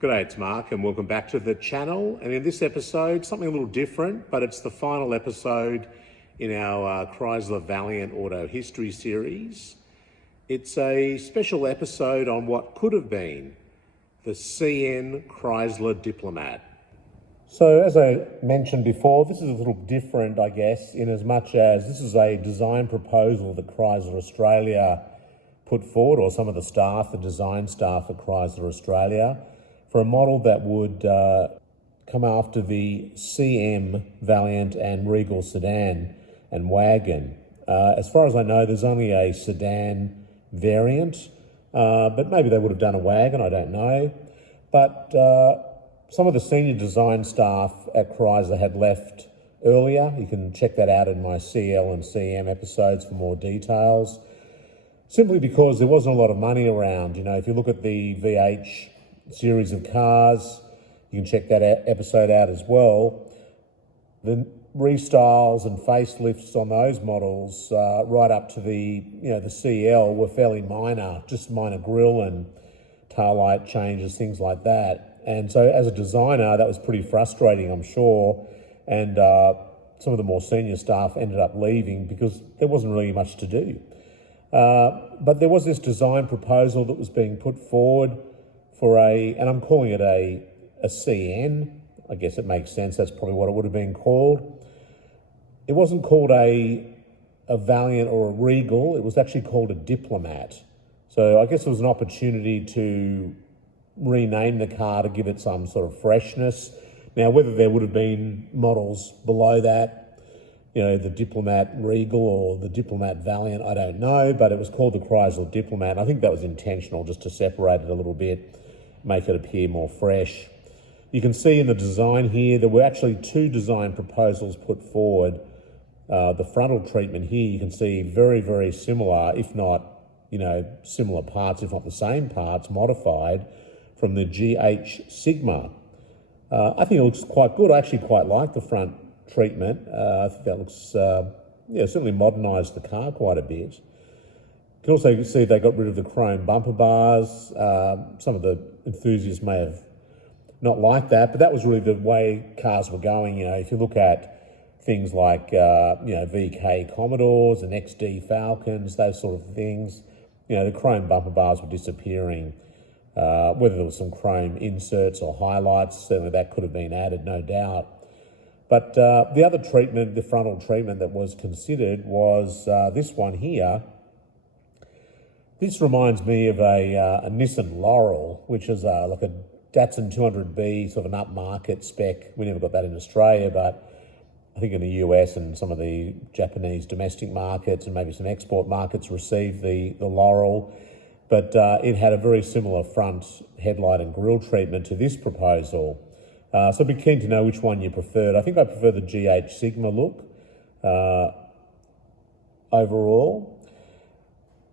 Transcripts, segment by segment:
G'day, it's Mark and welcome back to the channel. And in this episode, something a little different, but it's the final episode in our Chrysler Valiant Auto History series. It's a special episode on what could have been the CN Chrysler Diplomat. So as I mentioned before, this is a little different, I guess, in as much as this is a design proposal that Chrysler Australia put forward, or some of the staff, the design staff at Chrysler Australia, for a model that would come after the CM, Valiant and Regal sedan and wagon. As far as I know, there's only a sedan variant, but maybe they would have done a wagon, I don't know. But some of the senior design staff at Chrysler had left earlier. You can check that out in my CL and CM episodes for more details. Simply because there wasn't a lot of money around. You know, if you look at the VH series of cars, you can check that episode out as well. The restyles and facelifts on those models, right up to the CL, were fairly minor, just minor grille and tail light changes, things like that. And so as a designer, that was pretty frustrating, I'm sure. And some of the more senior staff ended up leaving because there wasn't really much to do. But there was this design proposal that was being put forward for and I'm calling it a CN. I guess it makes sense, that's probably what it would have been called. It wasn't called a Valiant or a Regal, it was actually called a Diplomat. So I guess it was an opportunity to rename the car to give it some sort of freshness. Now, whether there would have been models below that, you know, the Diplomat Regal or the Diplomat Valiant, I don't know, but it was called the Chrysler Diplomat. I think that was intentional, just to separate it a little bit, make it appear more fresh. You can see in the design here, there were actually two design proposals put forward. The frontal treatment here, you can see very, very similar, if not, similar parts, if not the same parts, modified from the GH Sigma. I think it looks quite good. I actually quite like the front treatment. I think that looks, certainly modernised the car quite a bit. You can also see they got rid of the chrome bumper bars. Some of the enthusiasts may have not liked that, but that was really the way cars were going. You know, if you look at things like, VK Commodores and XD Falcons, those sort of things, the chrome bumper bars were disappearing. Whether there was some chrome inserts or highlights, certainly that could have been added, no doubt. But the other treatment, the frontal treatment that was considered was this one here. This reminds me of a Nissan Laurel, which is like a Datsun 200B, sort of an upmarket spec. We never got that in Australia, but I think in the US and some of the Japanese domestic markets and maybe some export markets received the Laurel. But it had a very similar front headlight and grille treatment to this proposal. So I'd be keen to know which one you preferred. I think I prefer the GH Sigma look overall.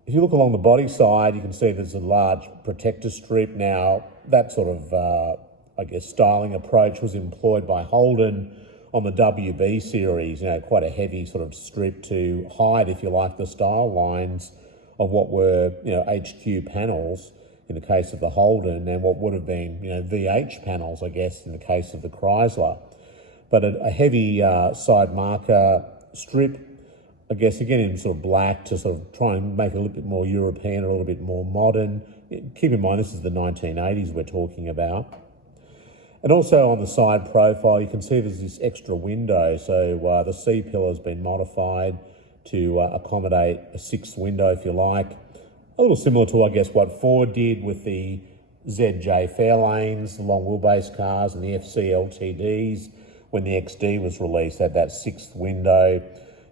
If you look along the body side, you can see there's a large protector strip. Now, that sort of, styling approach was employed by Holden on the WB series, quite a heavy sort of strip to hide, if you like, the style lines of what were, HQ panels in the case of the Holden and what would have been, VH panels, I guess, in the case of the Chrysler. But a heavy side marker strip, I guess, again, in sort of black to sort of try and make it a little bit more European, a little bit more modern. Keep in mind, this is the 1980s we're talking about. And also on the side profile, you can see there's this extra window. So the C-pillar has been modified to accommodate a sixth window, if you like. A little similar to, I guess, what Ford did with the ZJ Fairlanes, the long wheelbase cars, and the FC LTDs when the XD was released, had that sixth window,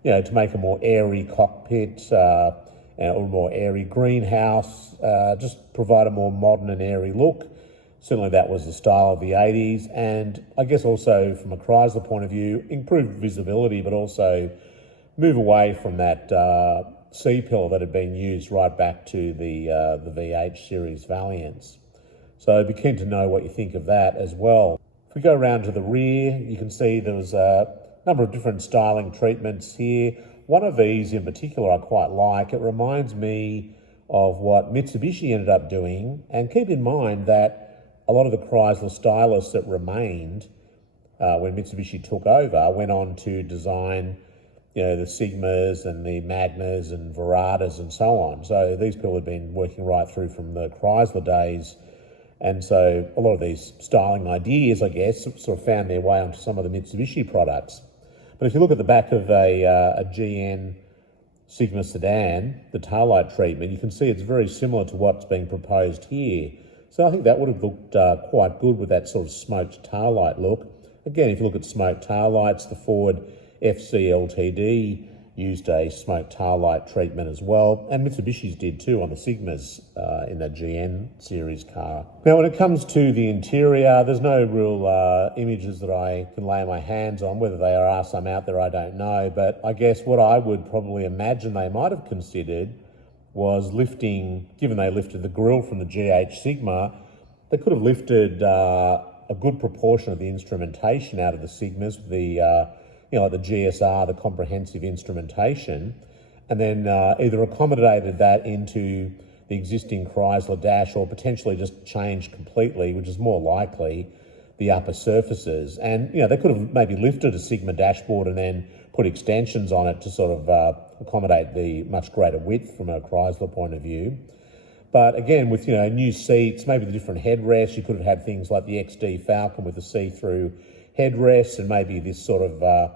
to make a more airy cockpit or a more airy greenhouse, just provide a more modern and airy look. Certainly that was the style of the 80s, and I guess also from a Chrysler point of view, improve visibility, but also move away from that C-pillar that had been used right back to the VH series Valiants. So I'd be keen to know what you think of that as well. If we go around to the rear, you can see there was a number of different styling treatments here. One of these in particular I quite like. It reminds me of what Mitsubishi ended up doing, and keep in mind that a lot of the Chrysler stylists that remained when Mitsubishi took over went on to design, the Sigmas and the Magnas and Veratas and so on. So these people had been working right through from the Chrysler days. And so a lot of these styling ideas, I guess, sort of found their way onto some of the Mitsubishi products. But if you look at the back of a GN Sigma sedan, the taillight treatment, you can see it's very similar to what's being proposed here. So I think that would have looked quite good with that sort of smoked taillight look. Again, if you look at smoked taillights, the Ford FC Ltd used a smoked taillight treatment as well, and Mitsubishi's did too on the Sigmas in that GN series car. Now, when it comes to the interior, there's no real images that I can lay my hands on. Whether there are some out there, I don't know, but I guess what I would probably imagine they might have considered was lifting, given they lifted the grille from the GH Sigma, they could have lifted a good proportion of the instrumentation out of the Sigmas, like the GSR, the comprehensive instrumentation, and then either accommodated that into the existing Chrysler dash or potentially just changed completely, which is more likely, the upper surfaces. And, they could have maybe lifted a Sigma dashboard and then put extensions on it to sort of accommodate the much greater width from a Chrysler point of view. But again, with, new seats, maybe the different headrests, you could have had things like the XD Falcon with the see-through headrests and maybe this sort of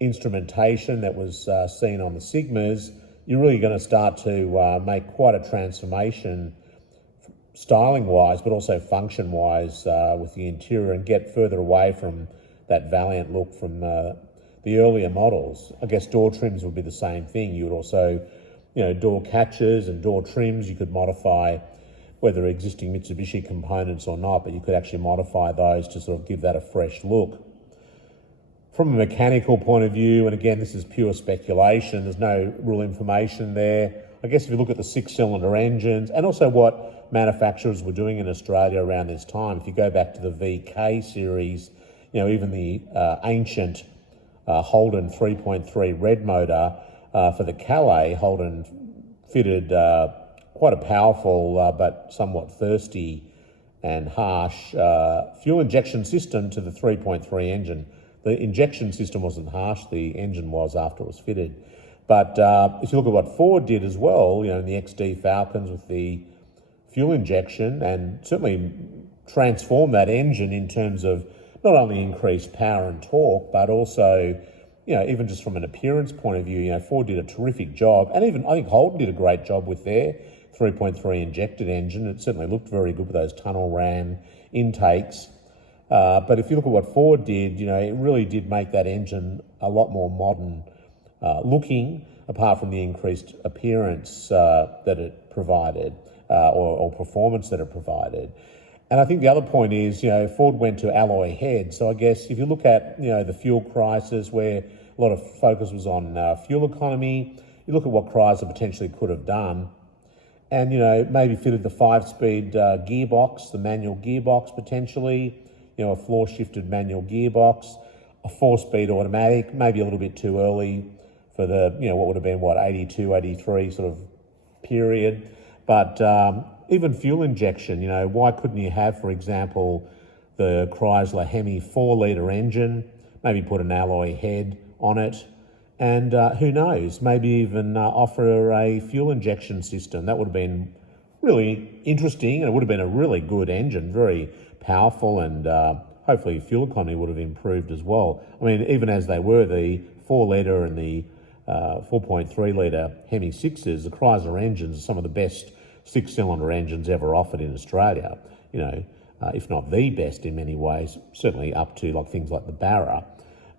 instrumentation that was seen on the Sigmas. You're really going to start to make quite a transformation styling-wise, but also function-wise with the interior and get further away from that Valiant look from the earlier models. I guess door trims would be the same thing. You would also, door catches and door trims, you could modify whether existing Mitsubishi components or not, but you could actually modify those to sort of give that a fresh look. From a mechanical point of view, and again, this is pure speculation, there's no real information there. I guess if you look at the six-cylinder engines and also what manufacturers were doing in Australia around this time, if you go back to the VK series, even the ancient Holden 3.3 red motor for the Calais, Holden fitted quite a powerful but somewhat thirsty and harsh fuel injection system to the 3.3 engine. The injection system wasn't harsh, the engine was after it was fitted. But if you look at what Ford did as well, in the XD Falcons with the fuel injection, and certainly transform that engine in terms of not only increased power and torque, but also, even just from an appearance point of view, Ford did a terrific job. And even I think Holden did a great job with their 3.3 injected engine. It certainly looked very good with those tunnel ram intakes. But if you look at what Ford did, it really did make that engine a lot more modern looking, apart from the increased appearance that it provided or performance that it provided. And I think the other point is, Ford went to alloy head. So I guess if you look at, the fuel crisis where a lot of focus was on fuel economy, you look at what Chrysler potentially could have done and, maybe fitted the 5-speed gearbox, the manual gearbox potentially, a floor-shifted manual gearbox, a 4-speed automatic, maybe a little bit too early for the, what would have been, 82, 83 sort of period. But even fuel injection, why couldn't you have, for example, the Chrysler Hemi 4-litre engine, maybe put an alloy head on it, and who knows, maybe even offer a fuel injection system. That would have been really interesting, and it would have been a really good engine, very powerful, and hopefully fuel economy would have improved as well. I mean, even as they were the 4-litre and the 4.3-litre Hemi 6s, the Chrysler engines are some of the best 6-cylinder engines ever offered in Australia, if not the best in many ways, certainly up to things like the Behr.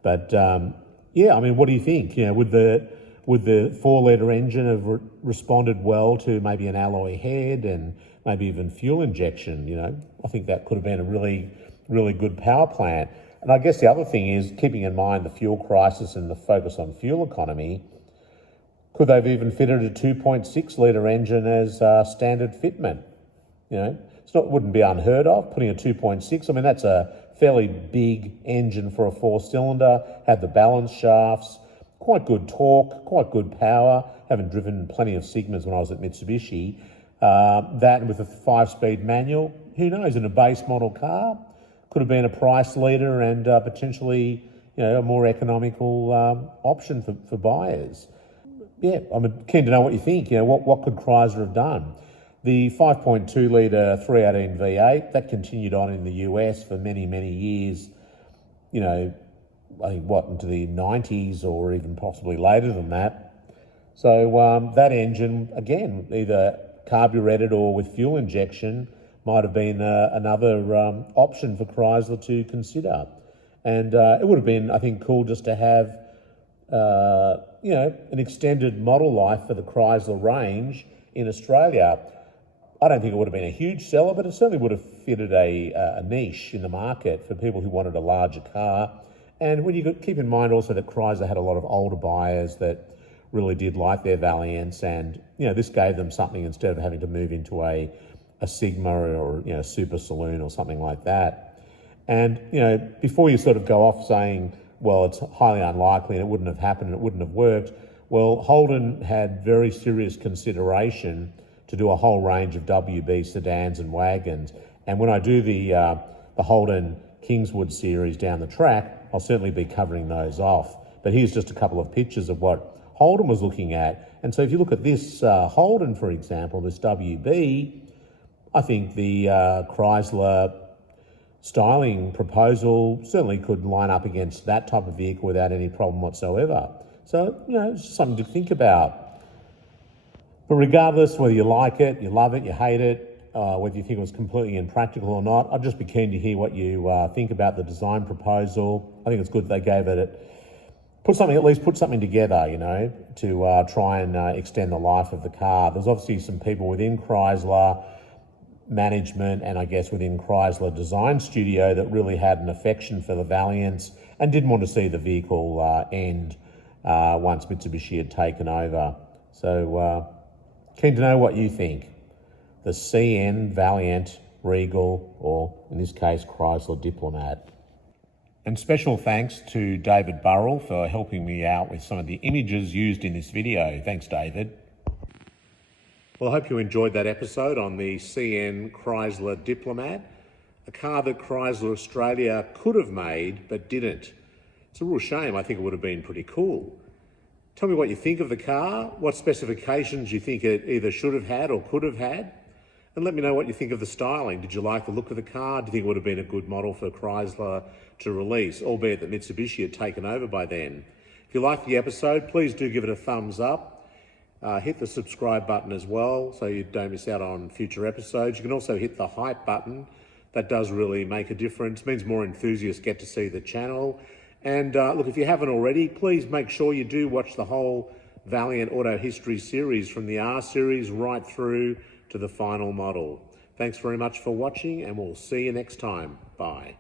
But what do you think? Would the 4-litre engine have responded well to maybe an alloy head and maybe even fuel injection? I think that could have been a really, really good power plant. And I guess the other thing is, keeping in mind the fuel crisis and the focus on fuel economy, could they have even fitted a 2.6-litre engine as standard fitment? Wouldn't be unheard of, putting a 2.6. I mean, that's a fairly big engine for a 4-cylinder, had the balance shafts, quite good torque, quite good power. Having driven plenty of Sigmas when I was at Mitsubishi, That with a 5-speed manual, who knows, in a base model car, could have been a price leader and potentially, a more economical option for buyers. Yeah, I'm keen to know what you think. What could Chrysler have done? The 5.2 litre 318 V8, that continued on in the US for many, many years, I think into the 90s or even possibly later than that. So that engine, again, either carburetted or with fuel injection, might have been another option for Chrysler to consider. And it would have been, I think, cool just to have, an extended model life for the Chrysler range in Australia. I don't think it would have been a huge seller, but it certainly would have fitted a niche in the market for people who wanted a larger car. And when you keep in mind also that Chrysler had a lot of older buyers that really did like their Valiants, and this gave them something instead of having to move into a Sigma or Super Saloon or something like that. And before you sort of go off saying, well, it's highly unlikely and it wouldn't have happened and it wouldn't have worked, well, Holden had very serious consideration to do a whole range of WB sedans and wagons. And when I do the Holden Kingswood series down the track, I'll certainly be covering those off. But here's just a couple of pictures of what Holden was looking at. And so if you look at this Holden, for example, this WB, I think the Chrysler styling proposal certainly could line up against that type of vehicle without any problem whatsoever. So, it's just something to think about. But regardless, whether you like it, you love it, you hate it, whether you think it was completely impractical or not, I'd just be keen to hear what you think about the design proposal. I think it's good that they gave it put something together, to try and extend the life of the car. There's obviously some people within Chrysler management and I guess within Chrysler Design Studio that really had an affection for the Valiants and didn't want to see the vehicle end once Mitsubishi had taken over. So keen to know what you think. The CN, Valiant, Regal, or in this case, Chrysler Diplomat. And special thanks to David Burrell for helping me out with some of the images used in this video. Thanks, David. Well, I hope you enjoyed that episode on the CN Chrysler Diplomat, a car that Chrysler Australia could have made but didn't. It's a real shame. I think it would have been pretty cool. Tell me what you think of the car, what specifications you think it either should have had or could have had, and let me know what you think of the styling. Did you like the look of the car? Do you think it would have been a good model for Chrysler to release, albeit that Mitsubishi had taken over by then? If you liked the episode, please do give it a thumbs up. Hit the subscribe button as well so you don't miss out on future episodes. You can also hit the hype button. That does really make a difference. It means more enthusiasts get to see the channel. And look, if you haven't already, please make sure you do watch the whole Valiant Auto History series from the R series right through to the final model. Thanks very much for watching and we'll see you next time. Bye.